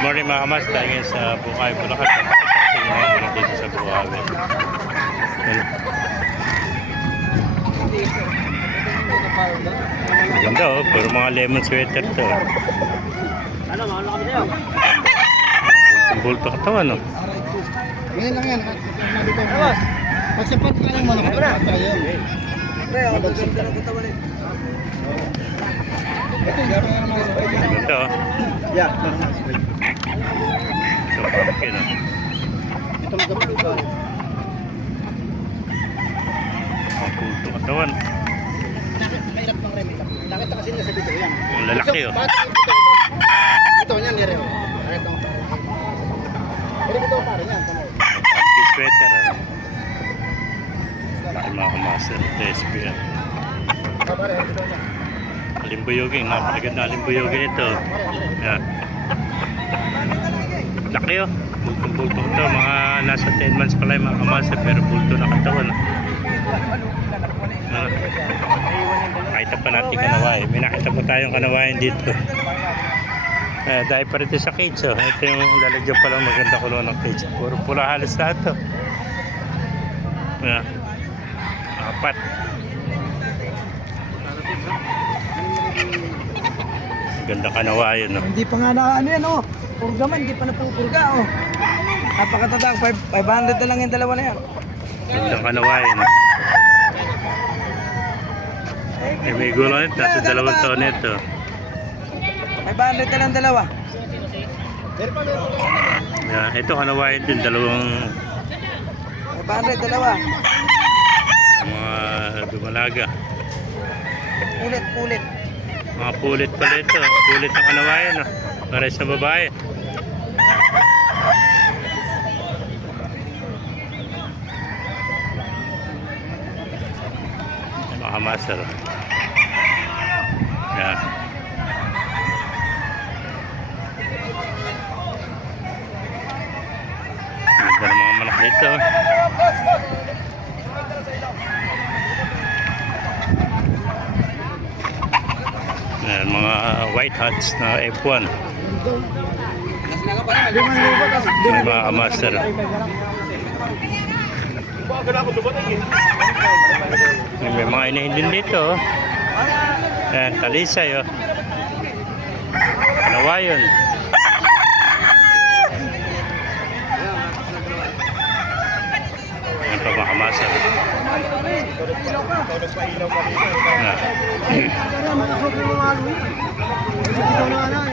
Good morning mga kamas, tayo ngayon sa Bukay, Bulacan. Inyo ngayon dito sa Bukawi. Yan. Ganda oh, puro mga lemon sweater to. Ano, mahalo kami sa'yo? Ang bulto katawan oh. Ngayon lang yan. Dito mo. Magsapat ka lang. Tayo. Pre, ako ganda ng katawan eh. Ito, oh. Yeah. Pumpkin oh. Ito magkabit ito. Ang bulto katawan. Mahirap ng remi. Nakita kasi niya sa dito yan. Ang lalaki. Bakit ito yan, nire. Ito. Pero ito pare yan. Tama. Pumpkin sweater oh. Ay mga kamas, ito SPL. Pare, ito yan. Alimbuyoging, napakaganda alimbuyoging ito. Yan. Laki oh. Bultong bulto ito. Mga nasa 10 months pa lang yung mga kamasa pero bulto na katawan. oh. Ah. Nakita pa natin kanaway. May nakita pa tayong kanawayan dito. Eh, dahil pa rito sa cage oh. Ito yung lalagyan pa lang maganda kulong ng cage. Puro pula halos lahat to. Yeah. Apat. Ganda kanawayan oh. Hindi pa nga na ano yan oh. Purga man, hindi pa napupurga oh. Napakatadang, 500 na lang yung dalawa na yan. Ganda kanawayan oh. Eh, may gulo nito. Nasa dalawang taon nito. 500 na lang dalawa. Yeah, ito kanawayan din. Dalawang 500 dalawa. mga dumalaga. Ulit, ulit. Mga pulit pala ito. Pulit ang kanawayan. Oh. Para sa babae. Mga master. Yan. Ganda ng mga manok dito. oh. Yan, mga white hats na F1. May mga master. May mga inahin din dito. oh. Yan, talisay oh. Kanawayon. Yan pa mga master. Na. Ini di?